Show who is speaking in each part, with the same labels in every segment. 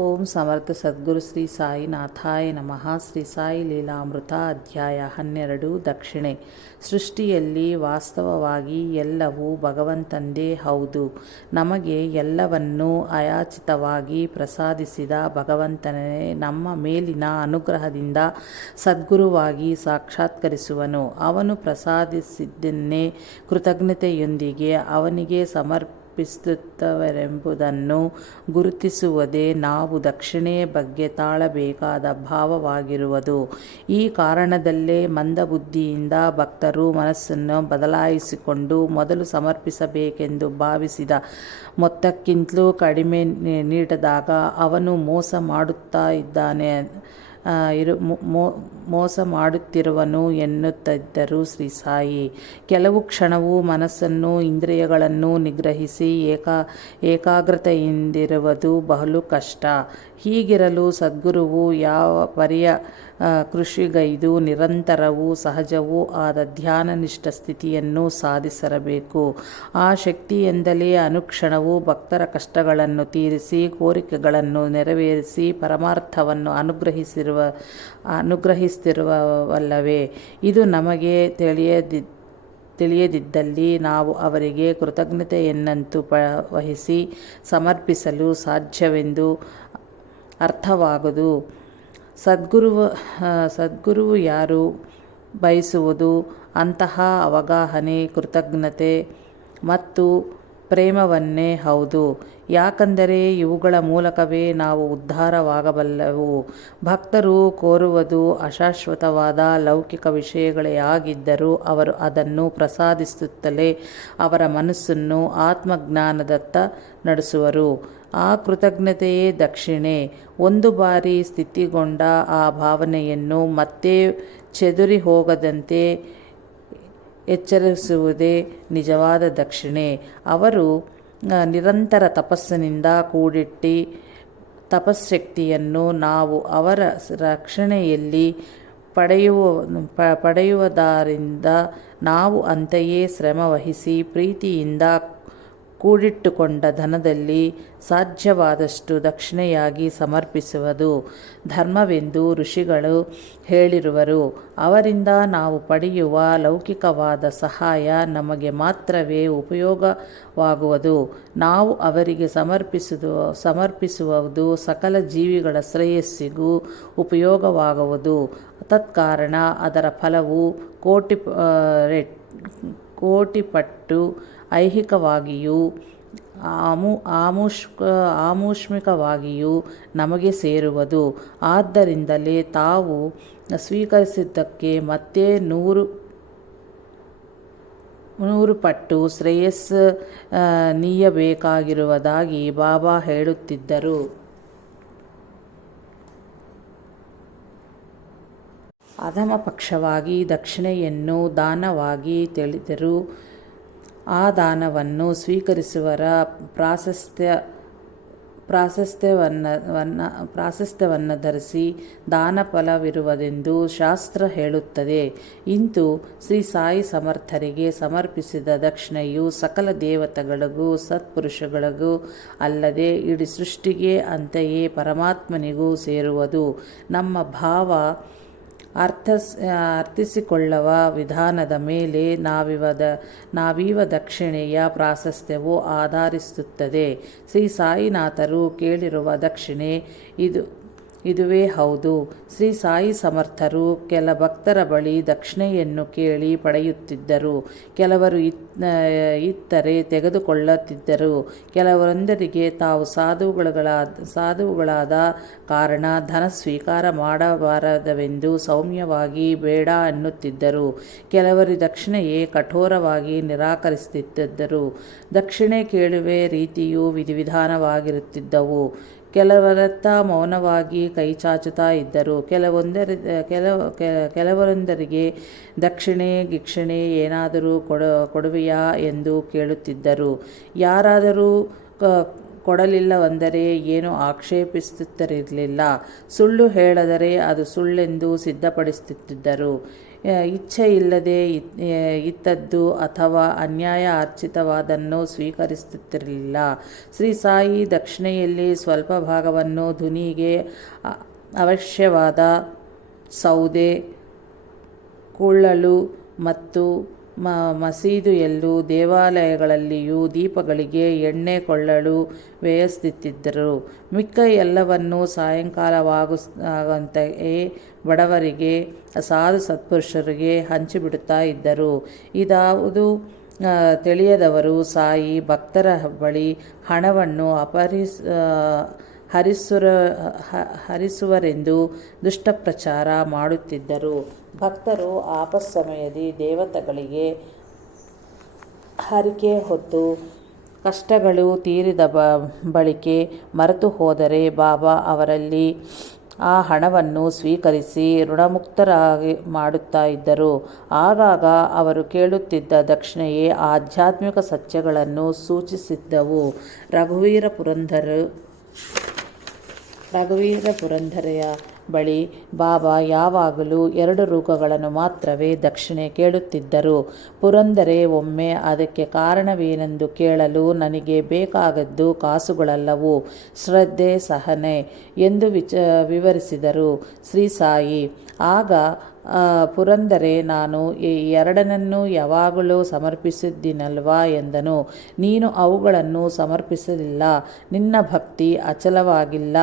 Speaker 1: ಓಂ ಸಮರ್ಥ ಸದ್ಗುರು ಶ್ರೀ ಸಾಯಿನಾಥಾಯ ನಮಃ. ಶ್ರೀ ಸಾಯಿ ಲೀಲಾಮೃತ ಅಧ್ಯಾಯ ಹನ್ನೆರಡು ದಕ್ಷಿಣೆ. ಸೃಷ್ಟಿಯಲ್ಲಿ ವಾಸ್ತವವಾಗಿ ಎಲ್ಲವೂ ಭಗವಂತಂದೇ ಹೌದು. ನಮಗೆ ಎಲ್ಲವನ್ನೂ ಅಯಾಚಿತವಾಗಿ ಪ್ರಸಾದಿಸಿದ ಭಗವಂತನೇ ನಮ್ಮ ಮೇಲಿನ ಅನುಗ್ರಹದಿಂದ ಸದ್ಗುರುವಾಗಿ ಸಾಕ್ಷಾತ್ಕರಿಸುವನು. ಅವನು ಪ್ರಸಾದಿಸಿದ್ದನ್ನೇ ಕೃತಜ್ಞತೆಯೊಂದಿಗೆ ಅವನಿಗೆ ಸಮರ್ಪ ಪಿಸುತ್ತವರೆಂಬುದನ್ನು ಗುರುತಿಸುವುದೇ ನಾವು ದಕ್ಷಿಣೆಯ ಬಗ್ಗೆ ತಾಳಬೇಕಾದ ಭಾವವಾಗಿರುವುದು. ಈ ಕಾರಣದಲ್ಲೇ ಮಂದಬುದ್ಧಿಯಿಂದ ಭಕ್ತರು ಮನಸ್ಸನ್ನು ಬದಲಾಯಿಸಿಕೊಂಡು ಮೊದಲು ಸಮರ್ಪಿಸಬೇಕೆಂದು ಭಾವಿಸಿದ ಮೊತ್ತಕ್ಕಿಂತಲೂ ಕಡಿಮೆ ನೀಡಿದಾಗ ಅವನು ಮೋಸ ಮಾಡುತ್ತಾ ಇದ್ದಾನೆ ಇರು ಮೋಸ ಮಾಡುತ್ತಿರುವನು ಎನ್ನುತ್ತಿದ್ದರು ಶ್ರೀ ಸಾಯಿ. ಕೆಲವು ಕ್ಷಣವು ಮನಸ್ಸನ್ನು, ಇಂದ್ರಿಯಗಳನ್ನು ನಿಗ್ರಹಿಸಿ ಏಕಾ, ಏಕಾಗ್ರತೆಯಿಂದಿರುವುದು ಬಹಳ ಕಷ್ಟ. ಹೀಗಿರಲು ಸದ್ಗುರುವು ಯಾವ ಪರಿಯ ಕೃಷಿಗೈದು ನಿರಂತರವೂ ಸಹಜವೂ ಆದ ಧ್ಯಾನನಿಷ್ಠ ಸ್ಥಿತಿಯನ್ನು ಸಾಧಿಸಿರಬೇಕು. ಆ ಶಕ್ತಿಯಿಂದಲೇ ಅನುಕ್ಷಣವು ಭಕ್ತರ ಕಷ್ಟಗಳನ್ನು ತೀರಿಸಿ, ಕೋರಿಕೆಗಳನ್ನು ನೆರವೇರಿಸಿ, ಪರಮಾರ್ಥವನ್ನು ಅನುಗ್ರಹಿಸಿರುವ ಅನುಗ್ರಹಿಸುತ್ತಿರುವವಲ್ಲವೇ ಇದು ನಮಗೆ ತಿಳಿಯದಿ, ತಿಳಿಯದಿದ್ದಲ್ಲಿ ನಾವು ಅವರಿಗೆ ಕೃತಜ್ಞತೆಯನ್ನಂತೂ ಪ ವಹಿಸಿ ಸಮರ್ಪಿಸಲು ಸಾಧ್ಯವೆಂದು ಅರ್ಥವಾಗದು. ಸದ್ಗುರು ಸದ್ಗುರುವು ಯಾರು ಬಯಸುವುದು? ಅಂತಹ ಅವಗಾಹನೆ, ಕೃತಜ್ಞತೆ ಮತ್ತು ಪ್ರೇಮವನ್ನೇ ಹೌದು. ಯಾಕಂದರೆ ಇವುಗಳ ಮೂಲಕವೇ ನಾವು ಉದ್ಧಾರವಾಗಬಲ್ಲವು. ಭಕ್ತರು ಕೋರುವುದು ಅಶಾಶ್ವತವಾದ ಲೌಕಿಕ ವಿಷಯಗಳೇ ಆಗಿದ್ದರೂ ಅವರು ಅದನ್ನು ಪ್ರಸಾದಿಸುತ್ತಲೇ ಅವರ ಮನಸ್ಸನ್ನು ಆತ್ಮಜ್ಞಾನದತ್ತ ನಡೆಸುವರು. ಆ ಕೃತಜ್ಞತೆಯೇ ದಕ್ಷಿಣೆ. ಒಂದು ಬಾರಿ ಸ್ಥಿತಿಗೊಂಡ ಆ ಭಾವನೆಯನ್ನು ಮತ್ತೆ ಚೆದುರಿ ಹೋಗದಂತೆ ಎಚ್ಚರಿಸುವುದೇ ನಿಜವಾದ ದಕ್ಷಿಣೆ. ಅವರು ನಿರಂತರ ತಪಸ್ಸಿನಿಂದ ಕೂಡಿಟ್ಟಿ ತಪಸ್ಶಕ್ತಿಯನ್ನು ನಾವು ಅವರ ರಕ್ಷಣೆಯಲ್ಲಿ ಪಡೆಯುವ ಪಡೆಯುವುದರಿಂದ ನಾವು ಅಂತೆಯೇ ಶ್ರಮವಹಿಸಿ ಪ್ರೀತಿಯಿಂದ ಕೂಡಿಟ್ಟುಕೊಂಡ ಧನದಲ್ಲಿ ಸಾಧ್ಯವಾದಷ್ಟು ದಕ್ಷಿಣೆಯಾಗಿ ಸಮರ್ಪಿಸುವುದು ಧರ್ಮವೆಂದು ಋಷಿಗಳು ಹೇಳಿರುವರು. ಅವರಿಂದ ನಾವು ಪಡೆಯುವ ಲೌಕಿಕವಾದ ಸಹಾಯ ನಮಗೆ ಮಾತ್ರವೇ ಉಪಯೋಗವಾಗುವುದು. ನಾವು ಅವರಿಗೆ ಸಮರ್ಪಿಸುವುದು ಸಮರ್ಪಿಸುವುದು ಸಕಲ ಜೀವಿಗಳ ಶ್ರೇಯಸ್ಸಿಗೂ ಉಪಯೋಗವಾಗುವುದು. ತತ್ಕಾರಣ ಅದರ ಫಲವು ಕೋಟಿ ಕೋಟಿಪಟ್ಟು ಐಹಿಕವಾಗಿಯೂ, ಆಮು, ಆಮುಷ್ಕ, ಆಮೂಷ್ಮಿಕವಾಗಿಯೂ ನಮಗೆ ಸೇರುವುದು. ಆದ್ದರಿಂದಲೇ ತಾವು ಸ್ವೀಕರಿಸಿದ್ದಕ್ಕೆ ಮತ್ತೆ ನೂರು ನೂರು ಪಟ್ಟು ಶ್ರೇಯಸ್ ನೀಯಬೇಕಾಗಿರುವುದಾಗಿ ಬಾಬಾ ಹೇಳುತ್ತಿದ್ದರು. ಅಧಮ ಪಕ್ಷವಾಗಿ ದಕ್ಷಿಣೆಯನ್ನು ದಾನವಾಗಿ ತಿಳಿದರೂ. ಆ ದಾನವನ್ನು ಸ್ವೀಕರಿಸುವರ ಪ್ರಾಶಸ್ತ್ಯ, ಪ್ರಾಶಸ್ತ್ಯವನ್ನ ಪ್ರಾಶಸ್ತ್ಯವನ್ನು ಧರಿಸಿ ದಾನ ಫಲವಿರುವುದೆಂದು ಶಾಸ್ತ್ರ ಹೇಳುತ್ತದೆ. ಇಂತು ಶ್ರೀ ಸಾಯಿ ಸಮರ್ಥರಿಗೆ ಸಮರ್ಪಿಸಿದ ದಕ್ಷಿಣೆಯು ಸಕಲ ದೇವತೆಗಳಿಗೂ, ಸತ್ಪುರುಷಗಳಿಗೂ ಅಲ್ಲದೆ ಇಡೀ ಸೃಷ್ಟಿಗೆ ಅಂತೆಯೇ ಪರಮಾತ್ಮನಿಗೂ ಸೇರುವುದು. ನಮ್ಮ ಭಾವ ಅರ್ಥಸ್ ಅರ್ಥಿಸಿಕೊಳ್ಳುವ ವಿಧಾನದ ಮೇಲೆ ನಾವಿವದ ನಾವೀವ ದಕ್ಷಿಣೆಯ ಪ್ರಾಶಸ್ತ್ಯವು ಆಧರಿಸುತ್ತದೆ. ಶ್ರೀ ಸಾಯಿನಾಥರು ಕೇಳಿರುವ ದಕ್ಷಿಣೆ ಇದು ಇದುವೇ ಹೌದು. ಶ್ರೀ ಸಾಯಿ ಸಮರ್ಥರು ಕೆಲ ಭಕ್ತರ ಬಳಿ ದಕ್ಷಿಣೆಯನ್ನು ಕೇಳಿ ಪಡೆಯುತ್ತಿದ್ದರು. ಕೆಲವರು ಇತ್ತರೆ ತೆಗೆದುಕೊಳ್ಳುತ್ತಿದ್ದರು. ಕೆಲವರೊಂದರಿಗೆ ತಾವು ಸಾಧುಗಳಾದ ಸಾಧುಗಳಾದ ಕಾರಣ ಧನ ಸ್ವೀಕಾರ ಮಾಡಬಾರದವೆಂದು ಸೌಮ್ಯವಾಗಿ ಬೇಡ ಅನ್ನುತ್ತಿದ್ದರು. ಕೆಲವರು ದಕ್ಷಿಣೆಯೇ ಕಠೋರವಾಗಿ ನಿರಾಕರಿಸುತ್ತಿದ್ದರು. ದಕ್ಷಿಣೆ ಕೇಳುವೆ ರೀತಿಯು ವಿಧಿವಿಧಾನವಾಗಿರುತ್ತಿದ್ದವು. ಕೆಲವರತ್ತ ಮೌನವಾಗಿ ಕೈಚಾಚುತ್ತಾ ಇದ್ದರು. ಕೆಲವೊಂದರ ಕೆಲವ ಕೆಲವರೊಂದರಿಗೆ ದಕ್ಷಿಣೆ, ಗಿಕ್ಷಣೆ ಏನಾದರೂ ಕೊಡ, ಕೊಡುವೆಯಾ ಎಂದು ಕೇಳುತ್ತಿದ್ದರು. ಯಾರಾದರೂ ಕೊಡಲಿಲ್ಲವೆಂದರೆ ಏನು ಆಕ್ಷೇಪಿಸುತ್ತಿರಲಿಲ್ಲ. ಸುಳ್ಳು ಹೇಳದರೆ ಅದು ಸುಳ್ಳೆಂದು ಸಿದ್ಧಪಡಿಸುತ್ತಿದ್ದರು. ಇಚ್ಛೆ ಇಲ್ಲದೆ ಇತ್- ಇತ್ತದ್ದು ಅಥವಾ ಅನ್ಯಾಯ ಅರ್ಚಿತವಾದನ್ನು ಸ್ವೀಕರಿಸುತ್ತಿರಲಿಲ್ಲ. ಶ್ರೀ ಸಾಯಿ ದಕ್ಷಿಣೆಯಲ್ಲಿ ಸ್ವಲ್ಪ ಭಾಗವನ್ನು ಧುನಿಗೆ ಅವಶ್ಯವಾದ ಸೌದೆ, ಕುಳ್ಳಲು ಮತ್ತು ಮ ಮಸೀದಿಯಲ್ಲೂ ದೇವಾಲಯಗಳಲ್ಲಿಯೂ ದೀಪಗಳಿಗೆ ಎಣ್ಣೆ ಕೊಳ್ಳಲು ವ್ಯಯಿಸುತ್ತಿದ್ದರು ಮಿಕ್ಕ ಎಲ್ಲವನ್ನೂ ಸಾಯಂಕಾಲವಾಗುವಂತೆಯೇ ಬಡವರಿಗೆ, ಸಾಧು ಸತ್ಪುರುಷರಿಗೆ ಹಂಚಿಬಿಡುತ್ತಾ ಇದ್ದರು. ಇದಾವುದು ತಿಳಿಯದವರು ಸಾಯಿ ಭಕ್ತರ ಬಳಿ ಹಣವನ್ನು ಅಪಹರಿಸ ಹರಿಸುರ ಹರಿಸುವರೆಂದು ದುಷ್ಟಪ್ರಚಾರ ಮಾಡುತ್ತಿದ್ದರು. ಭಕ್ತರು ಆಪಸ್ ಸಮಯದಿ ದೇವತೆಗಳಿಗೆ ಹರಿಕೆ ಹೊತ್ತು ಕಷ್ಟಗಳು ತೀರಿದ ಬ, ಬಳಿಕೆ ಮರೆತು ಹೋದರೆ ಬಾಬಾ ಅವರಲ್ಲಿ ಆ ಹಣವನ್ನು ಸ್ವೀಕರಿಸಿ ಋಣಮುಕ್ತರಾಗಿ ಮಾಡುತ್ತಾ ಇದ್ದರು. ಆಗಾಗ ಅವರು ಕೇಳುತ್ತಿದ್ದ ದಕ್ಷಿಣೆಯೇ ಆಧ್ಯಾತ್ಮಿಕ ಸತ್ಯಗಳನ್ನು ಸೂಚಿಸಿದ್ದವು. ರಘುವೀರ ಪುರಂದರು ರಘುವೀರ ಪುರಂದರೆಯ ಬಳಿ ಬಾಬಾ ಯಾವಾಗಲೂ ಎರಡು ರೂಪಗಳನ್ನು ಮಾತ್ರವೇ ದಕ್ಷಿಣೆ ಕೇಳುತ್ತಿದ್ದರು. ಪುರಂದರೆ, ಒಮ್ಮೆ ಅದಕ್ಕೆ ಕಾರಣವೇನೆಂದು ಕೇಳಲು ನನಗೆ ಬೇಕಾಗದ್ದು ಕಾಸುಗಳಲ್ಲವು? ಶ್ರದ್ಧೆ ಸಹನೆ ಎಂದು ವಿಚ, ವಿವರಿಸಿದರು ಶ್ರೀ ಸಾಯಿ. ಆಗ ಪುರಂದರೆ, ನಾನು ಈ ಎರಡನನ್ನು ಯಾವಾಗಲೂ ಸಮರ್ಪಿಸಿದ್ದೀನಲ್ವಾ ಎಂದನು. ನೀನು ಅವುಗಳನ್ನು ಸಮರ್ಪಿಸಲಿಲ್ಲ. ನಿನ್ನ ಭಕ್ತಿ ಅಚಲವಾಗಿಲ್ಲ.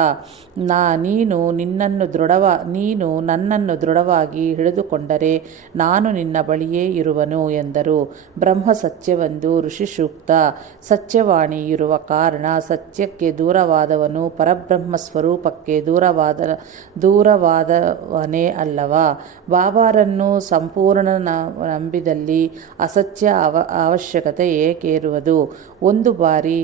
Speaker 1: ನಾ, ನೀನು ನಿನ್ನನ್ನು ದೃಢವ, ನೀನು ನನ್ನನ್ನು ದೃಢವಾಗಿ ಹಿಡಿದುಕೊಂಡರೆ ನಾನು ನಿನ್ನ ಬಳಿಯೇ ಇರುವನು ಎಂದರು. ಬ್ರಹ್ಮ ಸತ್ಯವೆಂದು ಋಷಿ ಸೂಕ್ತ. ಸತ್ಯವಾಣಿ ಇರುವ ಕಾರಣ ಸತ್ಯಕ್ಕೆ ದೂರವಾದವನು ಪರಬ್ರಹ್ಮ ಸ್ವರೂಪಕ್ಕೆ ದೂರವಾದ, ದೂರವಾದವನೇ ಅಲ್ಲವಾ? ಬಾಬಾರನ್ನು ಸಂಪೂರ್ಣ ನಂಬಿದಲ್ಲಿ ಅಸತ್ಯ ಅವ ಅವಶ್ಯಕತೆ ಏಕೇರುವುದು. ಒಂದು ಬಾರಿ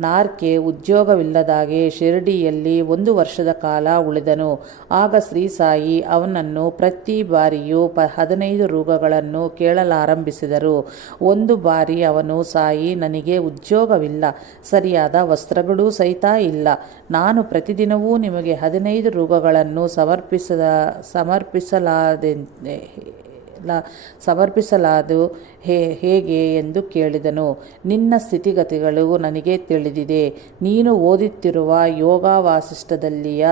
Speaker 1: ನಾರ್ಕೆ ಉದ್ಯೋಗವಿಲ್ಲದಾಗೆ ಶಿರಡಿಯಲ್ಲಿ ಒಂದು ವರ್ಷದ ಕಾಲ ಉಳಿದನು. ಆಗ ಶ್ರೀ ಸಾಯಿ ಅವನನ್ನು ಪ್ರತಿ ಬಾರಿಯೂ ಪ ಹದಿನೈದು ರೋಗಗಳನ್ನು ಕೇಳಲಾರಂಭಿಸಿದರು. ಒಂದು ಬಾರಿ ಅವನು, ಸಾಯಿ, ನನಗೆ ಉದ್ಯೋಗವಿಲ್ಲ. ಸರಿಯಾದ ವಸ್ತ್ರಗಳೂ ಸಹಿತ ಇಲ್ಲ. ನಾನು ಪ್ರತಿದಿನವೂ ನಿಮಗೆ ಹದಿನೈದು ರೋಗಗಳನ್ನು ಸಮರ್ಪಿಸದ, ಸಮರ್ಪಿಸಲಾದೆ ಸಮರ್ಪಿಸಲಾದು ಹೇ, ಹೇಗೆ ಎಂದು ಕೇಳಿದನು. ನಿನ್ನ ಸ್ಥಿತಿಗತಿಗಳು ನನಗೆ ತಿಳಿದಿದೆ. ನೀನು ಓದುತ್ತಿರುವ ಯೋಗ ವಾಸಿಷ್ಠದಲ್ಲಿಯ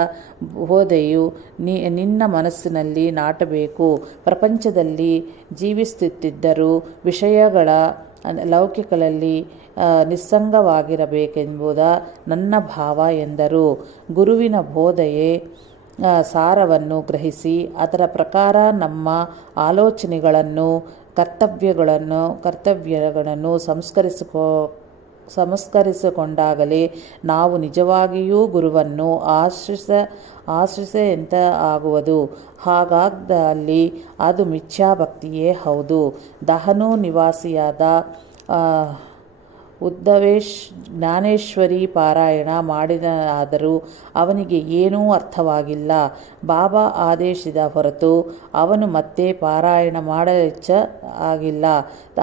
Speaker 1: ಬೋಧೆಯು ನಿನ್ನ ಮನಸ್ಸಿನಲ್ಲಿ ನಾಟಬೇಕು. ಪ್ರಪಂಚದಲ್ಲಿ ಜೀವಿಸುತ್ತಿದ್ದರೂ ವಿಷಯಗಳ ಲೌಕಿಕಗಳಲ್ಲಿ ನಿಸ್ಸಂಗವಾಗಿರಬೇಕೆಂಬುದ ನನ್ನ ಭಾವ ಎಂದರು. ಗುರುವಿನ ಬೋಧೆಯೇ ಸಾರವನ್ನು ಗ್ರಹಿಸಿ ಅದರ ಪ್ರಕಾರ ನಮ್ಮ ಆಲೋಚನೆಗಳನ್ನು, ಕರ್ತವ್ಯಗಳನ್ನು ಕರ್ತವ್ಯಗಳನ್ನು ಸಂಸ್ಕರಿಸಿಕೋ, ಸಂಸ್ಕರಿಸಿಕೊಂಡಾಗಲೇ ನಾವು ನಿಜವಾಗಿಯೂ ಗುರುವನ್ನು ಆಶ್ರಿಸ, ಆಶ್ರಿಸೆಯಂತ ಆಗುವುದು. ಹಾಗಾದಲ್ಲಿ ಅದು ಮಿಥ್ಯಾಭಕ್ತಿಯೇ ಹೌದು. ದಹನು ನಿವಾಸಿಯಾದ ಉದ್ದವೇಶ್, ಜ್ಞಾನೇಶ್ವರಿ ಪಾರಾಯಣ ಮಾಡಿದನಾದರೂ ಅವನಿಗೆ ಏನೂ ಅರ್ಥವಾಗಿಲ್ಲ. ಬಾಬಾ ಆದೇಶಿದ ಹೊರತು ಅವನು ಮತ್ತೆ ಪಾರಾಯಣ ಮಾಡಲಿಚ್ಚ ಆಗಿಲ್ಲ.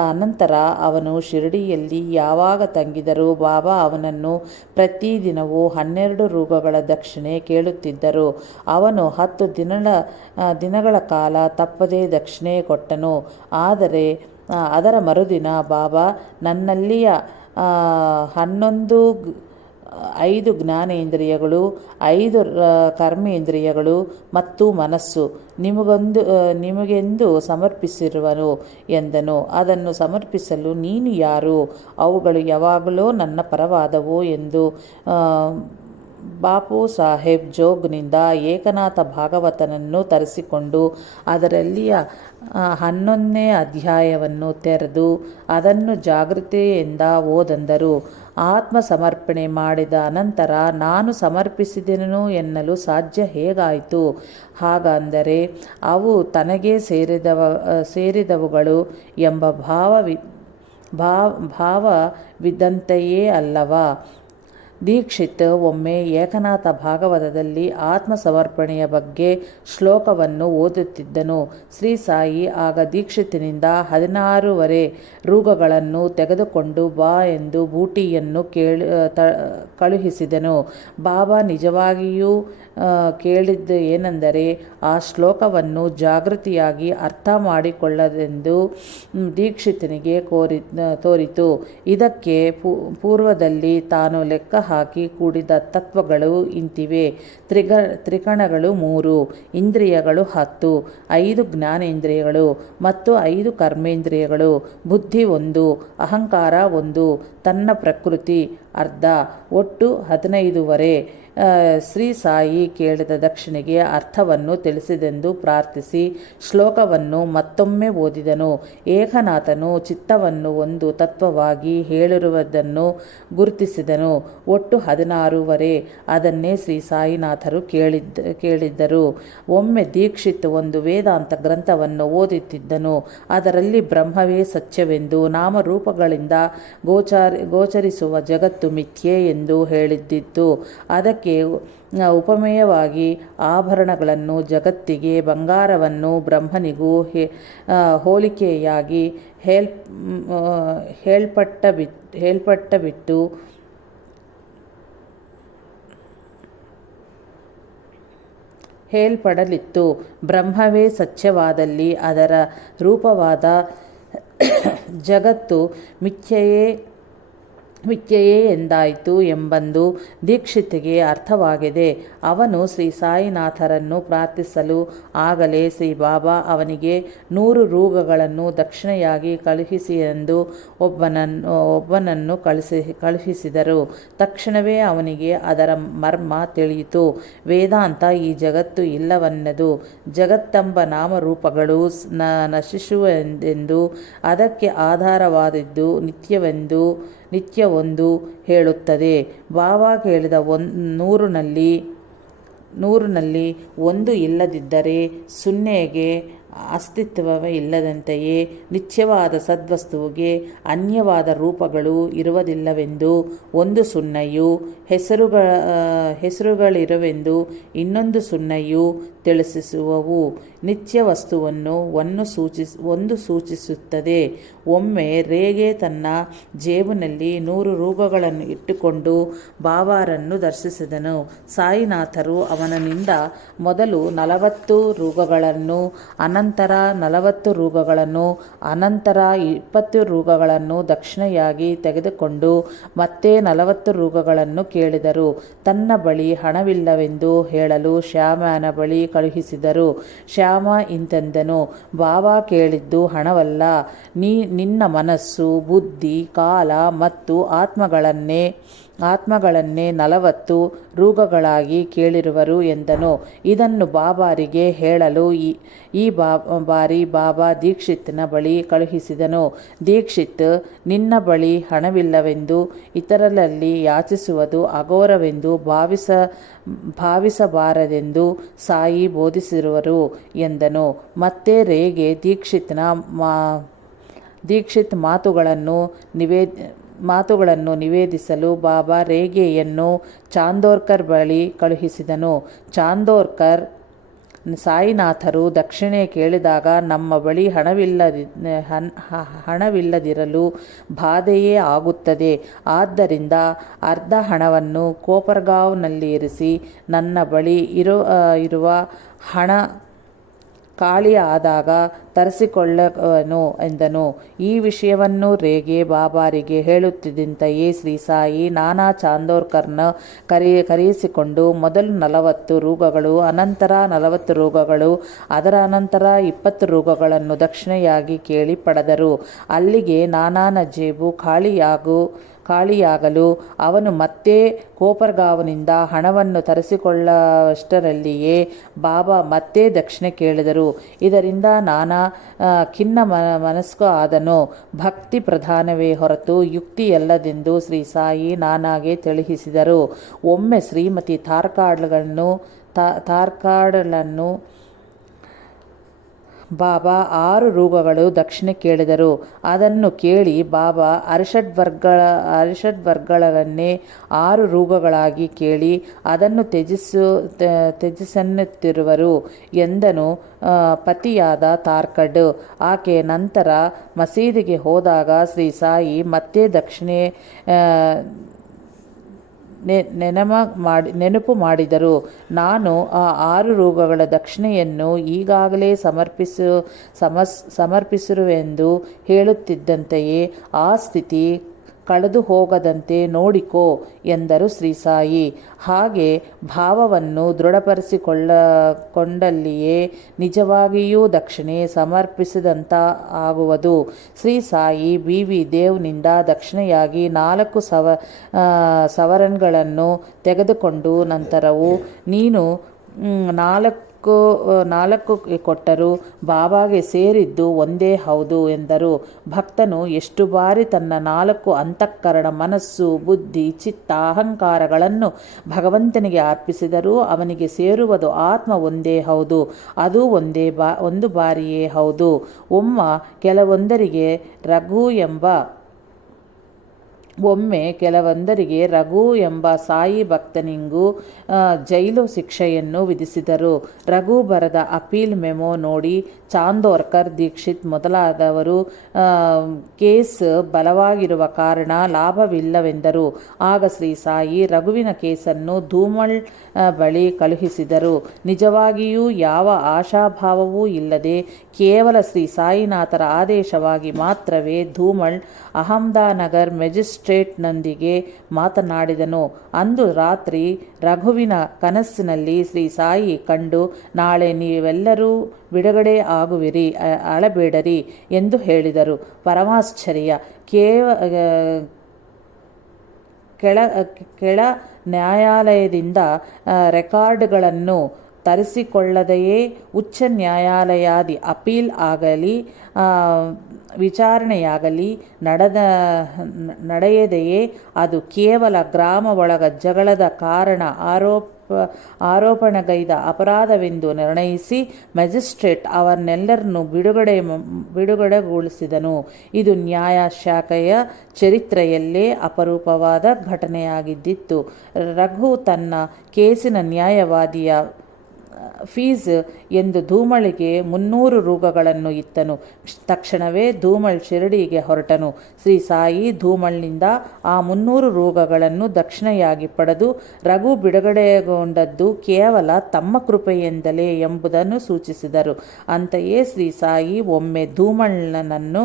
Speaker 1: ಅನಂತರ ಅವನು ಶಿರಡಿಯಲ್ಲಿ ಯಾವಾಗ ತಂಗಿದರೂ ಬಾಬಾ ಅವನನ್ನು ಪ್ರತಿದಿನವೂ ಹನ್ನೆರಡು ರೂಪಗಳ ದಕ್ಷಿಣೆ ಕೇಳುತ್ತಿದ್ದರು. ಅವನು ಹತ್ತು ದಿನಗಳ ದಿನಗಳ ಕಾಲ ತಪ್ಪದೇ ದಕ್ಷಿಣೆ ಕೊಟ್ಟನು. ಆದರೆ ಅದರ ಮರುದಿನ ಬಾಬಾ ನನ್ನಲ್ಲಿಯ ಹನ್ನೊಂದು ಐದು ಜ್ಞಾನೇಂದ್ರಿಯಗಳು, ಐದು ಕರ್ಮೇಂದ್ರಿಯಗಳು ಮತ್ತು ಮನಸ್ಸು. ನಿಮಗೊಂದು ನಿಮಗೆಂದು ಸಮರ್ಪಿಸಿರುವನು ಎಂದನು. ಅದನ್ನು ಸಮರ್ಪಿಸಲು ನೀನು ಯಾರು? ಅವುಗಳು ಯಾವಾಗಲೂ ನನ್ನ ಪರವಾದವು ಎಂದು ಬಾಪು ಸಾಹೇಬ್ ಜೋಗ್ನಿಂದ ಏಕನಾಥ ಭಾಗವತನನ್ನು ತರಿಸಿಕೊಂಡು ಅದರಲ್ಲಿಯ ಹನ್ನೊಂದನೇ ಅಧ್ಯಾಯವನ್ನು ತೆರೆದು ಅದನ್ನು ಜಾಗೃತಿಯಿಂದ ಓದಂದರು. ಆತ್ಮ ಸಮರ್ಪಣೆ ಮಾಡಿದ ಅನಂತರ ನಾನು ಸಮರ್ಪಿಸಿದೆನು ಎನ್ನಲು ಸಾಧ್ಯ ಹೇಗಾಯಿತು? ಹಾಗಂದರೆ ಅವು ತನಗೆ ಸೇರಿದವ ಸೇರಿದವುಗಳು ಎಂಬ ಭಾವವಿ, ಭಾವ, ಭಾವವಿದ್ದಂತೆಯೇ ಅಲ್ಲವಾ? ದೀಕ್ಷಿತ್ ಒಮ್ಮೆ ಏಕನಾಥ ಭಾಗವತದಲ್ಲಿ ಆತ್ಮ ಸಮರ್ಪಣೆಯ ಬಗ್ಗೆ ಶ್ಲೋಕವನ್ನು ಓದುತ್ತಿದ್ದನು. ಶ್ರೀ ಸಾಯಿ, ಆಗ ದೀಕ್ಷಿತಿನಿಂದ ಹದಿನಾರೂವರೆ ರೂಗಗಳನ್ನು ತೆಗೆದುಕೊಂಡು ಬಾ ಎಂದು ಬೂಟಿಯನ್ನು ಕೇಳಿ ಕಳುಹಿಸಿದನು. ಬಾಬಾ, ನಿಜವಾಗಿಯೂ ಕೇಳಿದ್ದು ಏನೆಂದರೆ, ಆ ಶ್ಲೋಕವನ್ನು ಜಾಗೃತಿಯಾಗಿ ಅರ್ಥ ಮಾಡಿಕೊಳ್ಳದೆಂದು ದೀಕ್ಷಿತನಿಗೆ ಕೋರಿ ತೋರಿತು. ಇದಕ್ಕೆ ಪೂರ್ವದಲ್ಲಿ ತಾನು ಲೆಕ್ಕ ಹಾಕಿ ಕೂಡಿದ ತತ್ವಗಳು ಇಂತಿವೆ. ತ್ರಿಗ, ತ್ರಿಕಣಗಳು ಮೂರು, ಇಂದ್ರಿಯಗಳು ಹತ್ತು, ಐದು ಜ್ಞಾನೇಂದ್ರಿಯಗಳು ಮತ್ತು ಐದು ಕರ್ಮೇಂದ್ರಿಯಗಳು, ಬುದ್ಧಿ ಒಂದು, ಅಹಂಕಾರ ಒಂದು, ತನ್ನ ಪ್ರಕೃತಿ ಅರ್ಧ, ಒಟ್ಟು ಹದಿನೈದುವರೆ ಶ್ರೀ ಸಾಯಿ ಕೇಳಿದ ದಕ್ಷಿಣೆಗೆ ಅರ್ಥವನ್ನು ತಿಳಿಸಿದೆಂದು ಪ್ರಾರ್ಥಿಸಿ ಶ್ಲೋಕವನ್ನು ಮತ್ತೊಮ್ಮೆ ಓದಿದನು. ಏಕನಾಥನು ಚಿತ್ತವನ್ನು ಒಂದು ತತ್ವವಾಗಿ ಹೇಳಿರುವುದನ್ನು ಗುರುತಿಸಿದನು. ಒಟ್ಟು ಹದಿನಾರೂವರೆ ಅದನ್ನೇ ಶ್ರೀ ಸಾಯಿನಾಥರು ಕೇಳಿದ್ದ, ಕೇಳಿದ್ದರು. ಒಮ್ಮೆ ದೀಕ್ಷಿತ್ ಒಂದು ವೇದಾಂತ ಗ್ರಂಥವನ್ನು ಓದುತ್ತಿದ್ದನು. ಅದರಲ್ಲಿ ಬ್ರಹ್ಮವೇ ಸತ್ಯವೆಂದು ನಾಮರೂಪಗಳಿಂದ ಗೋಚಾರ, ಗೋಚರಿಸುವ ಜಗತ್ತು ಮಿಥ್ಯೆ ಎಂದು ಹೇಳಿದ್ದಿತ್ತು. ಅದಕ್ಕೆ ಉಪಮೇಯವಾಗಿ ಆಭರಣಗಳನ್ನು ಜಗತ್ತಿಗೆ ಬಂಗಾರವನ್ನು ಬ್ರಹ್ಮನಿಗೂ ಹೋಲಿಕೆಯಾಗಿ ಹೇಳ್ ಹೇಳ್ಪಟ್ಟ ಬಿಟ್ ಹೇಳ್ಪಟ್ಟ ಬಿಟ್ಟು ಹೇಳ್ಪಡಲಿತ್ತು ಬ್ರಹ್ಮವೇ ಸತ್ಯವಾದಲ್ಲಿ ಅದರ ರೂಪವಾದ ಜಗತ್ತು ಮಿಥ್ಯೆಯೇ ಮಿಥ್ಯೆಯೇ ಎಂದಾಯಿತು ಎಂಬಂದು ದೀಕ್ಷಿತಿಗೆ ಅರ್ಥವಾಗಿದೆ. ಅವನು ಶ್ರೀ ಸಾಯಿನಾಥರನ್ನು ಪ್ರಾರ್ಥಿಸಲು ಆಗಲೇ ಶ್ರೀ ಬಾಬಾ ಅವನಿಗೆ ನೂರು ರೂಗಗಳನ್ನು ದಕ್ಷಿಣೆಯಾಗಿ ಕಳುಹಿಸಿ ಎಂದು ಒಬ್ಬನನ್ನು ಒಬ್ಬನನ್ನು ಕಳಿಸಿ, ಕಳುಹಿಸಿದರು. ತಕ್ಷಣವೇ ಅವನಿಗೆ ಅದರ ಮರ್ಮ ತಿಳಿಯಿತು. ವೇದಾಂತ ಈ ಜಗತ್ತು ಇಲ್ಲವನ್ನದು. ಜಗತ್ತೆಂಬ ನಾಮರೂಪಗಳು ನಶಿಸುವೆಂದೆಂದು, ಅದಕ್ಕೆ ಆಧಾರವಾದದ್ದು ನಿತ್ಯವೆಂದು ನಿತ್ಯವೊಂದು ಹೇಳುತ್ತದೆ. ಭಾವ ಕೇಳಿದ ಒನ್, ನೂರಿನಲ್ಲಿ ನೂರಿನಲ್ಲಿ ಒಂದು ಇಲ್ಲದಿದ್ದರೆ ಸುನ್ನೆಗೆ ಅಸ್ತಿತ್ವವೇ ಇಲ್ಲದಂತೆಯೇ ನಿತ್ಯವಾದ ಸದ್ವಸ್ತುವಿಗೆ ಅನ್ಯವಾದ ರೂಪಗಳು ಇರುವುದಿಲ್ಲವೆಂದು ಒಂದು ಸುನ್ನೆಯು ಹೆಸರುಗಳ, ಹೆಸರುಗಳಿರುವೆಂದು ಇನ್ನೊಂದು ಸುಣ್ಣೆಯು ತಿಳಿಸುವವು ನಿತ್ಯ ವಸ್ತುವನ್ನು ಒಂದು ಸೂಚಿಸ್, ಒಂದು ಸೂಚಿಸುತ್ತದೆ. ಒಮ್ಮೆ ರೇಗೆ ತನ್ನ ಜೇಬಿನಲ್ಲಿ ನೂರು ರೂಪಗಳನ್ನು ಇಟ್ಟುಕೊಂಡು ಬಾಬಾರನ್ನು ದರ್ಶಿಸಿದನು. ಸಾಯಿನಾಥರು ಅವನಿಂದ ಮೊದಲು ನಲವತ್ತು ರೂಪಗಳನ್ನು, ಅನಂತರ ನಲವತ್ತು ರೂಪಗಳನ್ನು, ಅನಂತರ ಇಪ್ಪತ್ತು ರೂಪಗಳನ್ನು ದಕ್ಷಿಣೆಯಾಗಿ ತೆಗೆದುಕೊಂಡು ಮತ್ತೆ ನಲವತ್ತು ರೂಪಗಳನ್ನು ಕೇಳಿದರು. ತನ್ನ ಬಳಿ ಹಣವಿಲ್ಲವೆಂದು ಹೇಳಲು ಶ್ಯಾಮನ ಬಳಿ ಕಳುಹಿಸಿದರು. ಶ್ಯಾಮ ಇಂತೆಂದನು ಬಾಬಾ ಕೇಳಿದ್ದು ಹಣವಲ್ಲ ನೀ ನಿನ್ನ ಮನಸ್ಸು ಬುದ್ಧಿ ಕಾಲ ಮತ್ತು ಆತ್ಮಗಳನ್ನೇ ಆತ್ಮಗಳನ್ನೇ ನಲವತ್ತು ರೂಗಗಳಾಗಿ ಕೇಳಿರುವರು ಎಂದನು. ಇದನ್ನು ಬಾಬಾರಿಗೆ ಹೇಳಲು ಈ ಬಾರಿ ಬಾಬಾ ದೀಕ್ಷಿತ್ನ ಬಳಿ ಕಳುಹಿಸಿದನು. ದೀಕ್ಷಿತ್, ನಿನ್ನ ಬಳಿ ಹಣವಿಲ್ಲವೆಂದು ಇತರರಲ್ಲಿ ಯಾಚಿಸುವುದು ಅಘೋರವೆಂದು ಭಾವಿಸ, ಭಾವಿಸಬಾರದೆಂದು ಸಾಯಿ ಬೋಧಿಸಿರುವರು ಎಂದನು. ಮತ್ತೆ ರೇಗೆ ದೀಕ್ಷಿತ್ನ ಮಾ, ದೀಕ್ಷಿತ್ ಮಾತುಗಳನ್ನು ನಿವೇದ ಮಾತುಗಳನ್ನು ನಿವೇದಿಸಲು ಬಾಬಾ ರೇಗೆಯನ್ನು ಚಾಂದೋರ್ಕರ್ ಬಳಿ ಕಳುಹಿಸಿದನು. ಚಾಂದೋರ್ಕರ್ ಸಾಯಿನಾಥರು ದಕ್ಷಿಣೆ ಕೇಳಿದಾಗ, ನಮ್ಮ ಬಳಿ ಹಣವಿಲ್ಲದಿ ಹಣವಿಲ್ಲದಿರಲು ಬಾಧೆಯೇ ಆಗುತ್ತದೆ. ಆದ್ದರಿಂದ ಅರ್ಧ ಹಣವನ್ನು ಕೋಪರ್ಗಾವ್ನಲ್ಲಿ ಇರಿಸಿ, ನನ್ನ ಬಳಿ ಇರೋ, ಇರುವ ಹಣ ಖಾಲಿ ಆದಾಗ ತರಿಸಿಕೊಳ್ಳವನು ಎಂದನು. ಈ ವಿಷಯವನ್ನು ರೇಗೆ ಬಾಬಾರಿಗೆ ಹೇಳುತ್ತಿದ್ದಂತೆಯೇ ಶ್ರೀ ಸಾಯಿ ನಾನಾ ಚಾಂದೋರ್ಕರ್ನ ಕರಿ ಕರೆಯಿಸಿಕೊಂಡು ಮೊದಲು ನಲವತ್ತು ರೋಗಗಳು, ಅನಂತರ ನಲವತ್ತು ರೋಗಗಳು, ಅದರ ಅನಂತರ ಇಪ್ಪತ್ತು ರೋಗಗಳನ್ನು ದಕ್ಷಿಣೆಯಾಗಿ ಕೇಳಿ ಪಡೆದರು. ಅಲ್ಲಿಗೆ ನಾನಾ ನಜೇಬು ಖಾಲಿಯಾಗು ಖಾಲಿಯಾಗಲು ಅವನು ಮತ್ತೆ ಕೋಪರ್ಗಾವನಿಂದ ಹಣವನ್ನು ತರಿಸಿಕೊಳ್ಳುವಷ್ಟರಲ್ಲಿಯೇ ಬಾಬಾ ಮತ್ತೆ ದಕ್ಷಿಣೆ ಕೇಳಿದರು. ಇದರಿಂದ ನಾನಾ ಖಿನ್ನ ಮನ ಮನಸ್ಕು ಆದನು. ಭಕ್ತಿ ಪ್ರಧಾನವೇ ಹೊರತು ಯುಕ್ತಿಯಲ್ಲದೆಂದು ಶ್ರೀ ಸಾಯಿ ನಾನಾಗೆ ತಿಳಿಸಿದರು. ಒಮ್ಮೆ ಶ್ರೀಮತಿ ತಾರ್ಕಾಡ್ಗಳನ್ನು ತಾರ್ಕಾಡಲನ್ನು ಬಾಬಾ ಆರು ರೂಗಗಳು ದಕ್ಷಿಣೆ ಕೇಳಿದರು. ಅದನ್ನು ಕೇಳಿ ಬಾಬಾ ಅರಿಷಡ್ವರ್ಗಳ, ಅರಿಷಡ್ವರ್ಗಳನ್ನೇ ಆರು ರೂಗಗಳಾಗಿ ಕೇಳಿ ಅದನ್ನು ತ್ಯಜಿಸು, ತ್ಯ- ತ್ಯಜಿಸನ್ನುತ್ತಿರುವರು ಎಂದನು ಪತಿಯಾದ ತಾರ್ಕಡ್. ಆಕೆ ನಂತರ ಮಸೀದಿಗೆ ಹೋದಾಗ ಶ್ರೀ ಸಾಯಿ ಮತ್ತೆ ದಕ್ಷಿಣೆ ನೆನಮ ಮಾಡಿ, ನೆನಪು ಮಾಡಿದರು. ನಾನು ಆ ಆರು ರೋಗಗಳ ದಕ್ಷಿಣೆಯನ್ನು ಈಗಾಗಲೇ ಸಮರ್ಪಿಸು, ಸಮಸ್, ಸಮರ್ಪಿಸಿರುವೆಂದು ಹೇಳುತ್ತಿದ್ದಂತೆಯೇ ಆ ಸ್ಥಿತಿ ಕಳೆದು ಹೋಗದಂತೆ ನೋಡಿಕೋ ಎಂದರು ಶ್ರೀ ಸಾಯಿ ಹಾಗೆ ಭಾವವನ್ನು ದೃಢಪಡಿಸಿಕೊಳ್ಳ ಕೊಂಡಲ್ಲಿಯೇ ನಿಜವಾಗಿಯೂ ದಕ್ಷಿಣೆ ಸಮರ್ಪಿಸಿದಂತ ಆಗುವುದು. ಶ್ರೀ ಸಾಯಿ ಬಿ ವಿ ದೇವ್ನಿಂದ ದಕ್ಷಿಣೆಯಾಗಿ ನಾಲ್ಕು ಸವ ಸವರನ್ಗಳನ್ನು ತೆಗೆದುಕೊಂಡು ನಂತರವು ನೀನು ಮ್, ನಾಲ್ಕು ನಾಲ್ಕು ಕೊಟ್ಟರು, ಬಾಬಾಗೆ ಸೇರಿದ್ದು ಒಂದೇ ಹೌದು ಎಂದರು. ಭಕ್ತನು ಎಷ್ಟು ಬಾರಿ ತನ್ನ ನಾಲ್ಕು ಅಂತಃಕರಣ ಮನಸ್ಸು, ಬುದ್ಧಿ, ಚಿತ್ತ, ಅಹಂಕಾರಗಳನ್ನು ಭಗವಂತನಿಗೆ ಅರ್ಪಿಸಿದರೂ ಅವನಿಗೆ ಸೇರುವುದು ಆತ್ಮ ಒಂದೇ ಹೌದು, ಅದು ಒಂದೇ ಬಾ, ಒಂದು ಬಾರಿಯೇ ಹೌದು. ಒಮ್ಮ ಕೆಲವೊಂದರಿಗೆ ರಘು ಎಂಬ ಒಮ್ಮೆ ಕೆಲವೊಂದರಿಗೆ ರಘು ಎಂಬ ಸಾಯಿ ಭಕ್ತನಿಗೂ ಜೈಲು ಶಿಕ್ಷೆಯನ್ನು ವಿಧಿಸಿದರು. ರಘು ಬರೆದ ಅಪೀಲ್ ಮೆಮೊ ನೋಡಿ ಚಾಂದೋರ್ಕರ್, ದೀಕ್ಷಿತ್ ಮೊದಲಾದವರು ಕೇಸ್ ಬಲವಾಗಿರುವ ಕಾರಣ ಲಾಭವಿಲ್ಲವೆಂದರು. ಆಗ ಶ್ರೀ ಸಾಯಿ ರಘುವಿನ ಕೇಸನ್ನು ಧೂಮಳ್ ಬಳಿ ಕಳುಹಿಸಿದರು. ನಿಜವಾಗಿಯೂ ಯಾವ ಆಶಾಭಾವವೂ ಇಲ್ಲದೆ ಕೇವಲ ಶ್ರೀ ಸಾಯಿನಾಥರ ಆದೇಶವಾಗಿ ಮಾತ್ರವೇ ಧೂಮಳ್ ಅಹಮದಾನಗರ್ ಮೆಜಿಸ್ಟ್ರೇಟ್ನೊಂದಿಗೆ ಮಾತನಾಡಿದನು. ಅಂದು ರಾತ್ರಿ ರಘುವಿನ ಕನಸಿನಲ್ಲಿ ಶ್ರೀ ಸಾಯಿ ಕಂಡು, ನಾಳೆ ನೀವೆಲ್ಲರೂ ಬಿಡುಗಡೆ ಆಗುವಿರಿ ಅಳಬೇಡರಿ ಎಂದು ಹೇಳಿದರು. ಪರಮಾಶ್ಚರ್ಯ. ಕೇವ ಕೆಳ ಕೆಳ ನ್ಯಾಯಾಲಯದಿಂದ ರೆಕಾರ್ಡ್ಗಳನ್ನು ತರಿಸಿಕೊಳ್ಳದೆಯೇ ಉಚ್ಚ ನ್ಯಾಯಾಲಯಾದಿ ಅಪೀಲ್ ಆಗಲಿ ವಿಚಾರಣೆಯಾಗಲಿ ನಡೆದ, ನಡೆಯದೆಯೇ ಅದು ಕೇವಲ ಗ್ರಾಮ ಒಳಗ ಜಗಳದ ಕಾರಣ ಆರೋಪ, ಆರೋಪಣೆಗೈದ ಅಪರಾಧವೆಂದು ನಿರ್ಣಯಿಸಿ ಮ್ಯಾಜಿಸ್ಟ್ರೇಟ್ ಅವರನ್ನೆಲ್ಲರನ್ನು ಬಿಡುಗಡೆ, ಬಿಡುಗಡೆಗೊಳಿಸಿದನು. ಇದು ನ್ಯಾಯ ಶಾಖೆಯ ಚರಿತ್ರೆಯಲ್ಲೇ ಅಪರೂಪವಾದ ಘಟನೆಯಾಗಿದ್ದಿತ್ತು. ರಘು ತನ್ನ ಕೇಸಿನ ನ್ಯಾಯವಾದಿಯ ಫೀಸ್ ಎಂದು ಧೂಮಳಿಗೆ ಮುನ್ನೂರು ರೂಗಗಳನ್ನು ಇತ್ತನು. ತಕ್ಷಣವೇ ಧೂಮಳ್ ಶಿರಡಿಗೆ ಹೊರಟನು. ಶ್ರೀ ಸಾಯಿ ಧೂಮಳ್ನಿಂದ ಆ ಮುನ್ನೂರು ರೋಗಗಳನ್ನು ದಕ್ಷಿಣೆಯಾಗಿ ಪಡೆದು ರಘು ಬಿಡುಗಡೆಗೊಂಡದ್ದು ಕೇವಲ ತಮ್ಮ ಕೃಪೆಯಿಂದಲೇ ಎಂಬುದನ್ನು ಸೂಚಿಸಿದರು. ಅಂತೆಯೇ ಶ್ರೀ ಸಾಯಿ ಒಮ್ಮೆ ಧೂಮಳ್ಳನನ್ನು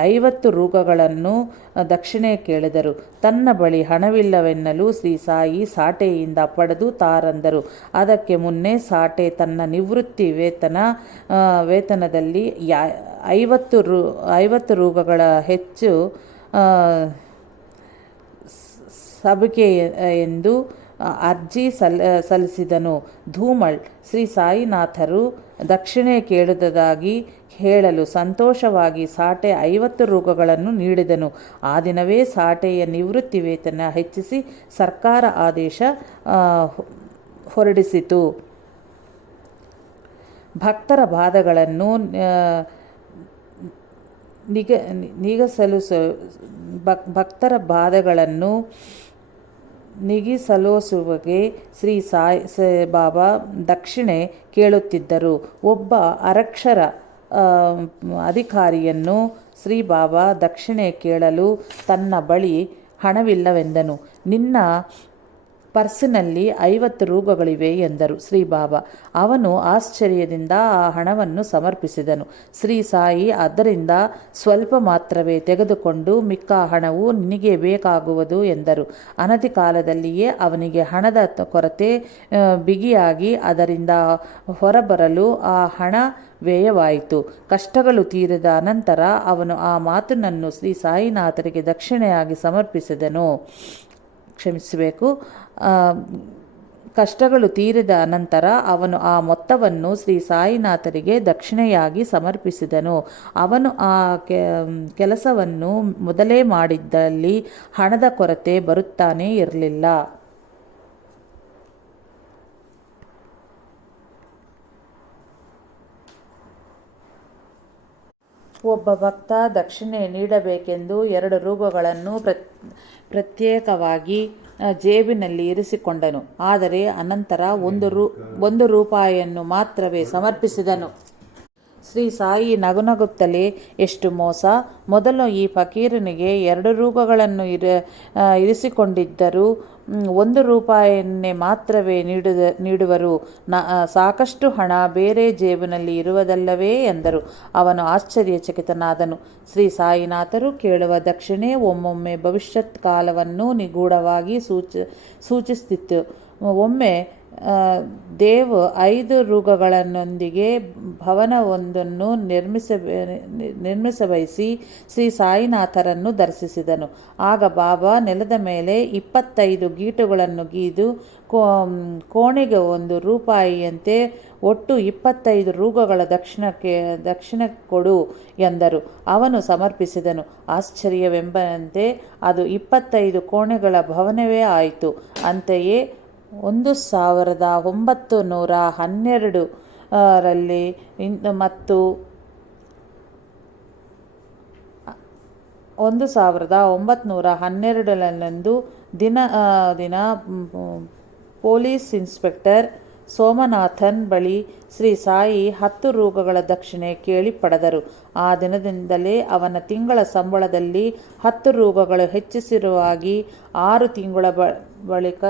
Speaker 1: ಐವತ್ತು ರೋಗಗಳನ್ನು ದಕ್ಷಿಣೆ ಕೇಳಿದರು. ತನ್ನ ಬಳಿ ಹಣವಿಲ್ಲವೆನ್ನಲು ಶ್ರೀ ಸಾಯಿ ಸಾಟೆಯಿಂದ ಪಡೆದು ತಾರಂದರು. ಅದಕ್ಕೆ ಮುನ್ನೆ ಸಾಟೆ, ತನ್ನ ನಿವೃತ್ತಿ ವೇತನ ವೇತನದಲ್ಲಿ ಯಾ, ಐವತ್ತು ರೂ, ಐವತ್ತು ರೂಪಗಳ ಹೆಚ್ಚು ಸಬಕೆ ಎಂದು ಅರ್ಜಿ ಸಲ್, ಸಲ್ಲಿಸಿದನು. ಧೂಮಳ್, ಶ್ರೀ ಸಾಯಿನಾಥರು ದಕ್ಷಿಣೆ ಕೇಳುವುದಾಗಿ ಹೇಳಲು ಸಂತೋಷವಾಗಿ ಸಾಟೆ ಐವತ್ತು ರೂಪಗಳನ್ನು ನೀಡಿದನು. ಆ ದಿನವೇ ಸಾಟೆಯ ನಿವೃತ್ತಿ ವೇತನ ಹೆಚ್ಚಿಸಿ ಸರ್ಕಾರ ಆದೇಶ ಹೊರಡಿಸಿತು. ಭಕ್ತರ ಬಾಧಗಳನ್ನು ನಿಗ, ನಿಗಸಲು ಭಕ್- ಭಕ್ತರ ಬಾಧಗಳನ್ನು ನಿಗಿಸಲೋಸುವಗೆ ಶ್ರೀ ಸಾಯಿ ಬಾಬಾ ದಕ್ಷಿಣೆ ಕೇಳುತ್ತಿದ್ದರು. ಒಬ್ಬ ಅರಕ್ಷರ ಅಧಿಕಾರಿಯನ್ನು ಶ್ರೀ ಬಾಬಾ ದಕ್ಷಿಣೆ ಕೇಳಲು ತನ್ನ ಬಳಿ ಹಣವಿಲ್ಲವೆಂದನು. ನಿನ್ನ ಪರ್ಸಿನಲ್ಲಿ ಐವತ್ತು ರೂಪಗಳಿವೆ ಎಂದರು. ಶ್ರೀ ಬಾಬಾ. ಅವನು ಆಶ್ಚರ್ಯದಿಂದ ಆ ಹಣವನ್ನು ಸಮರ್ಪಿಸಿದನು. ಶ್ರೀ ಸಾಯಿ ಅದರಿಂದ ಸ್ವಲ್ಪ ಮಾತ್ರವೇ ತೆಗೆದುಕೊಂಡು ಮಿಕ್ಕ ಹಣವು ನಿನಗೆ ಬೇಕಾಗುವುದು ಎಂದರು. ಅನತಿ ಕಾಲದಲ್ಲಿಯೇ ಅವನಿಗೆ ಹಣದ ಕೊರತೆ ಬಿಗಿಯಾಗಿ ಅದರಿಂದ ಹೊರಬರಲು ಆ ಹಣ ವ್ಯಯವಾಯಿತು. ಕಷ್ಟಗಳು ತೀರಿದ ಅನಂತರ ಅವನು ಆ ಮಾತನ್ನು ಶ್ರೀ ಸಾಯಿನಾಥರಿಗೆ ದಕ್ಷಿಣೆಯಾಗಿ ಸಮರ್ಪಿಸಿದನು. ಕ್ಷಮಿಸಬೇಕು. ಕಷ್ಟಗಳು ತೀರಿದ ನಂತರ ಅವನು ಆ ಮೊತ್ತವನ್ನು ಶ್ರೀ ಸಾಯಿನಾಥರಿಗೆ ದಕ್ಷಿಣೆಯಾಗಿ ಸಮರ್ಪಿಸಿದನು. ಅವನು ಆ ಕೆಲಸವನ್ನು ಮೊದಲೇ ಮಾಡಿದ್ದಲ್ಲಿ ಹಣದ ಕೊರತೆ ಬರುತ್ತಾನೇ ಇರಲಿಲ್ಲ. ಒಬ್ಬ ಭಕ್ತ ದಕ್ಷಿಣೆ ನೀಡಬೇಕೆಂದು ಎರಡು ರೂಪಗಳನ್ನು ಪ್ರತ್ಯೇಕವಾಗಿ ಜೇಬಿನಲ್ಲಿ ಇರಿಸಿಕೊಂಡನು. ಆದರೆ ಅನಂತರ ಒಂದು ರೂ ಒಂದು ರೂಪಾಯಿಯನ್ನು ಮಾತ್ರವೇ ಸಮರ್ಪಿಸಿದನು. ಶ್ರೀ ಸಾಯಿ ನಗುನಗುತ್ತಲೇ ಎಷ್ಟು ಮೋಸ. ಮೊದಲು ಈ ಫಕೀರನಿಗೆ ಎರಡು ರೂಪಗಳನ್ನು ಇರ ಇರಿಸಿಕೊಂಡಿದ್ದರೂ. ಒಂದು ರೂಪಾಯಿಯನ್ನೇ ಮಾತ್ರವೇ ನೀಡಿದ, ನೀಡುವರು. ನ ಸಾಕಷ್ಟು ಹಣ ಬೇರೆ ಜೇಬಿನಲ್ಲಿ ಇರುವುದಲ್ಲವೇ ಎಂದರು. ಅವನು ಆಶ್ಚರ್ಯಚಕಿತನಾದನು. ಶ್ರೀ ಸಾಯಿನಾಥರು ಕೇಳುವ ದಕ್ಷಿಣೆ ಒಮ್ಮೊಮ್ಮೆ ಭವಿಷ್ಯತ್ ಕಾಲವನ್ನು ನಿಗೂಢವಾಗಿ ಸೂಚ ಸೂಚಿಸುತ್ತಿತ್ತು ಒಮ್ಮೆ ದೇವ್ ಐದು ಋಗಗಳನ್ನೊಂದಿಗೆ ಭವನವೊಂದನ್ನು ನಿರ್ಮಿಸ ನಿರ್ಮಿಸಬಯಸಿ ಶ್ರೀ ಸಾಯಿನಾಥರನ್ನು ದರ್ಶಿಸಿದನು. ಆಗ ಬಾಬಾ ನೆಲದ ಮೇಲೆ ಇಪ್ಪತ್ತೈದು ಗೀಟುಗಳನ್ನು ಗೀದು ಕೋಣೆಗೆ ಒಂದು ರೂಪಾಯಿಯಂತೆ ಒಟ್ಟು ಇಪ್ಪತ್ತೈದು ರೂಗಗಳ ದಕ್ಷಿಣಕ್ಕೆ, ದಕ್ಷಿಣ ಕೊಡು ಎಂದರು. ಅವನು ಸಮರ್ಪಿಸಿದನು. ಆಶ್ಚರ್ಯವೆಂಬಂತೆ ಅದು ಇಪ್ಪತ್ತೈದು ಕೋಣೆಗಳ ಭವನವೇ ಆಯಿತು. ಅಂತೆಯೇ ಒಂದು ಸಾವಿರದ ಒಂಬತ್ತು ನೂರ ಹನ್ನೆರಡು ರಲ್ಲಿ ಮತ್ತು ಒಂದು ಸಾವಿರದ ಒಂಬತ್ನೂರ ಹನ್ನೆರಡರಲ್ಲೊಂದು ದಿನ ದಿನ ಪೊಲೀಸ್ ಇನ್ಸ್ಪೆಕ್ಟರ್ ಸೋಮನಾಥನ್ ಬಳಿ ಶ್ರೀ ಸಾಯಿ ಹತ್ತು ರೋಗಗಳ ದಕ್ಷಿಣೆ ಕೇಳಿ ಪಡೆದರು. ಆ ದಿನದಿಂದಲೇ ಅವನ ತಿಂಗಳ ಸಂಬಳದಲ್ಲಿ ಹತ್ತು ರೂಗಗಳು ಹೆಚ್ಚಿಸಿರುವಾಗಿ ಆರು ತಿಂಗಳ ಬಳಿಕ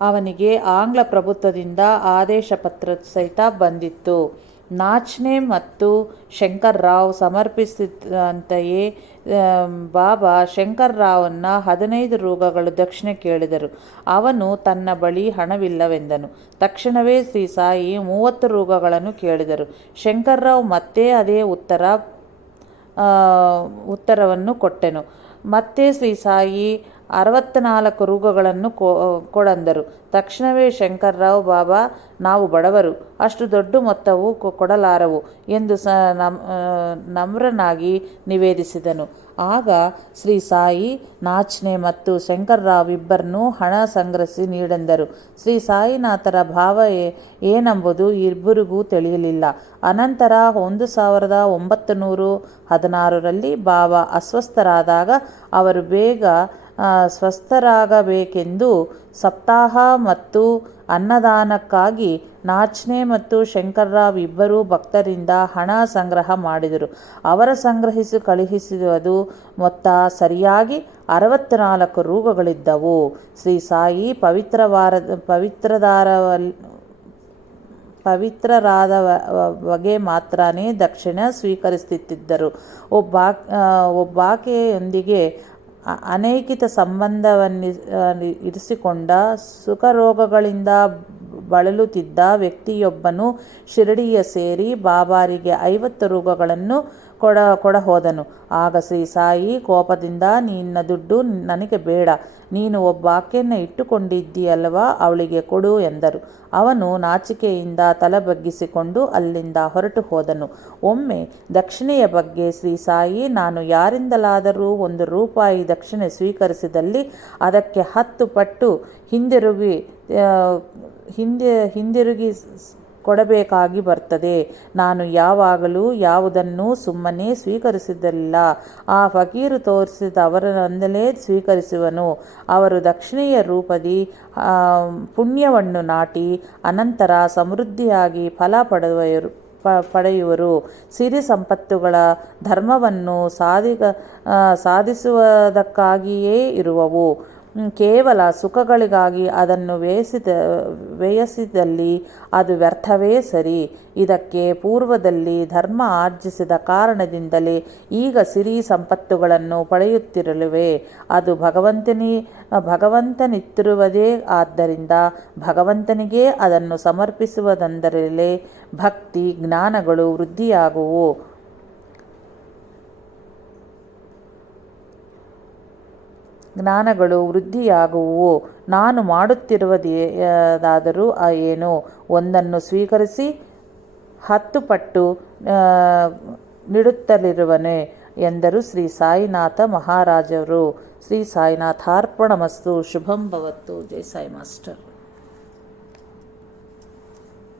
Speaker 1: ಅವನಿಗೆ ಆಂಗ್ಲ ಪ್ರಭುತ್ವದಿಂದ ಆದೇಶ ಪತ್ರ ಸಹಿತ ಬಂದಿತ್ತು. ನಾಚ್ನೆ ಮತ್ತು ಶಂಕರ್ರಾವ್ ಸಮರ್ಪಿಸಿದಂತೆಯೇ ಬಾಬಾ ಶಂಕರ್ರಾವನ್ನ ಹದಿನೈದು ರೋಗಗಳು ದಕ್ಷಿಣೆ ಕೇಳಿದರು. ಅವನು ತನ್ನ ಬಳಿ ಹಣವಿಲ್ಲವೆಂದನು. ತಕ್ಷಣವೇ ಶ್ರೀ ಸಾಯಿ ಮೂವತ್ತು ರೋಗಗಳನ್ನು ಕೇಳಿದರು. ಶಂಕರ್ರಾವ್ ಮತ್ತೆ ಅದೇ ಉತ್ತರ ಉತ್ತರವನ್ನು ಕೊಟ್ಟೆನು. ಮತ್ತೆ ಶ್ರೀ ಸಾಯಿ ಅರವತ್ತ್ನಾಲ್ಕು ರೂಗಗಳನ್ನು ಕೊಡಂದರು. ತಕ್ಷಣವೇ ಶಂಕರ್ರಾವ್ ಬಾಬಾ, ನಾವು ಬಡವರು, ಅಷ್ಟು ದೊಡ್ಡ ಮೊತ್ತವು ಕೊಡಲಾರವು ಎಂದು ಸ ನಮ್ರನಾಗಿ ನಿವೇದಿಸಿದನು. ಆಗ ಶ್ರೀ ಸಾಯಿ ನಾಚ್ನೆ ಮತ್ತು ಶಂಕರ್ರಾವ್ ಇಬ್ಬರನ್ನೂ ಹಣ ಸಂಗ್ರಹಿಸಿ ನೀಡೆಂದರು. ಶ್ರೀ ಸಾಯಿನಾಥರ ಭಾವ ಏನೆಂಬುದು ಇಬ್ಬರಿಗೂ ತಿಳಿಯಲಿಲ್ಲ. ಅನಂತರ ಒಂದು ಸಾವಿರದ ಒಂಬತ್ತು ನೂರು ಹದಿನಾರರಲ್ಲಿ ಬಾಬಾ ಅಸ್ವಸ್ಥರಾದಾಗ ಅವರು ಬೇಗ ಸ್ವಸ್ಥರಾಗಬೇಕೆಂದು ಸಪ್ತಾಹ ಮತ್ತು ಅನ್ನದಾನಕ್ಕಾಗಿ ನಾಚ್ನೆ ಮತ್ತು ಶಂಕರ್ರಾವ್ ಇಬ್ಬರೂ ಭಕ್ತರಿಂದ ಹಣ ಸಂಗ್ರಹ ಮಾಡಿದರು. ಅವರ ಸಂಗ್ರಹಿಸಿ ಕಳುಹಿಸಿರುವುದು ಮೊತ್ತ ಸರಿಯಾಗಿ ಅರವತ್ತ್ನಾಲ್ಕು ರೂಪಗಳಿದ್ದವು. ಶ್ರೀ ಸಾಯಿ ಪವಿತ್ರವಾರ, ಪವಿತ್ರದಾರವಲ್, ಪವಿತ್ರರಾದ ಬಗೆ ಮಾತ್ರನೇ ದಕ್ಷಿಣ ಸ್ವೀಕರಿಸುತ್ತಿದ್ದರು. ಒಬ್ಬ ಒಬ್ಬಾಕೆಯೊಂದಿಗೆ ಅನೈಕಿತ ಸಂಬಂಧವನ್ನು ಇರಿಸಿಕೊಂಡ ಸುಖರೋಗಗಳಿಂದ ಬಳಲುತ್ತಿದ್ದ ವ್ಯಕ್ತಿಯೊಬ್ಬನು ಶಿರಡಿಯ ಸೇರಿ ಬಾಬಾರಿಗೆ ಐವತ್ತು ರೋಗಗಳನ್ನು ಕೊಡ ಕೊಡ ಹೋದನು. ಆಗ ಶ್ರೀ ಸಾಯಿ ಕೋಪದಿಂದ, ನಿನ್ನ ದುಡ್ಡು ನನಗೆ ಬೇಡ. ನೀನು ಒಬ್ಬ ಆಕೆಯನ್ನು ಇಟ್ಟುಕೊಂಡಿದ್ದೀಯಲ್ವಾ? ಅವಳಿಗೆ ಕೊಡು ಎಂದರು. ಅವನು ನಾಚಿಕೆಯಿಂದ ತಲೆ ಬಗ್ಗಿಸಿಕೊಂಡು ಅಲ್ಲಿಂದ ಹೊರಟು ಹೋದನು. ಒಮ್ಮೆ ದಕ್ಷಿಣೆಯ ಬಗ್ಗೆ ಶ್ರೀ ಸಾಯಿ, ನಾನು ಯಾರಿಂದಲಾದರೂ ಒಂದು ರೂಪಾಯಿ ದಕ್ಷಿಣೆ ಸ್ವೀಕರಿಸಿದಲ್ಲಿ ಅದಕ್ಕೆ ಹತ್ತು ಪಟ್ಟು ಹಿಂದಿರುಗಿ ಹಿಂದೆ, ಹಿಂದಿರುಗಿ ಕೊಡಬೇಕಾಗಿ ಬರ್ತದೆ. ನಾನು ಯಾವಾಗಲೂ ಯಾವುದನ್ನು ಸುಮ್ಮನೆ ಸ್ವೀಕರಿಸಿದ್ದಿಲ್ಲ. ಆ ಫಕೀರು ತೋರಿಸಿದ ಅವರಂದಲೇ ಸ್ವೀಕರಿಸುವನು. ಅವರು ದಕ್ಷಿಣೆಯ ರೂಪದಿ ಪುಣ್ಯವನ್ನು ನಾಟಿ, ಅನಂತರ ಸಮೃದ್ಧಿಯಾಗಿ ಫಲ ಪಡೆಯುವರು ಪಡೆಯುವರು. ಸಿರಿ ಸಂಪತ್ತುಗಳ ಧರ್ಮವನ್ನು ಸಾಧಿಗ ಸಾಧಿಸುವುದಕ್ಕಾಗಿಯೇ ಇರುವವು. ಕೇವಲ ಸುಖಗಳಿಗಾಗಿ ಅದನ್ನು ವ್ಯಯಿಸಿದ, ವ್ಯಯಿಸಿದಲ್ಲಿ ಅದು ವ್ಯರ್ಥವೇ ಸರಿ. ಇದಕ್ಕೆ ಪೂರ್ವದಲ್ಲಿ ಧರ್ಮ ಆರ್ಜಿಸಿದ ಕಾರಣದಿಂದಲೇ ಈಗ ಸಿರಿ ಸಂಪತ್ತುಗಳನ್ನು ಪಡೆಯುತ್ತಿರಲಿವೆ. ಅದು ಭಗವಂತನಿ, ಭಗವಂತನಿತ್ತಿರುವುದೇ ಆದ್ದರಿಂದ ಭಗವಂತನಿಗೆ ಅದನ್ನು ಸಮರ್ಪಿಸುವುದೆಂದರಲೇ ಭಕ್ತಿ, ಜ್ಞಾನಗಳು ವೃದ್ಧಿಯಾಗುವು. ಜ್ಞಾನಗಳು ವೃದ್ಧಿಯಾಗುವು ನಾನು ಮಾಡುತ್ತಿರುವುದಾದರೂ ಏನು? ಒಂದನ್ನು ಸ್ವೀಕರಿಸಿ ಹತ್ತು ಪಟ್ಟು ನೀಡುತ್ತಲಿರುವನೆ ಎಂದರು ಶ್ರೀ ಸಾಯಿನಾಥ ಮಹಾರಾಜರು. ಶ್ರೀ ಸಾಯಿನಾಥಾರ್ಪಣಮಸ್ತು ಶುಭಂ ಭವತ್ತು. ಜೈ ಸಾಯಿ ಮಾಸ್ಟರ್.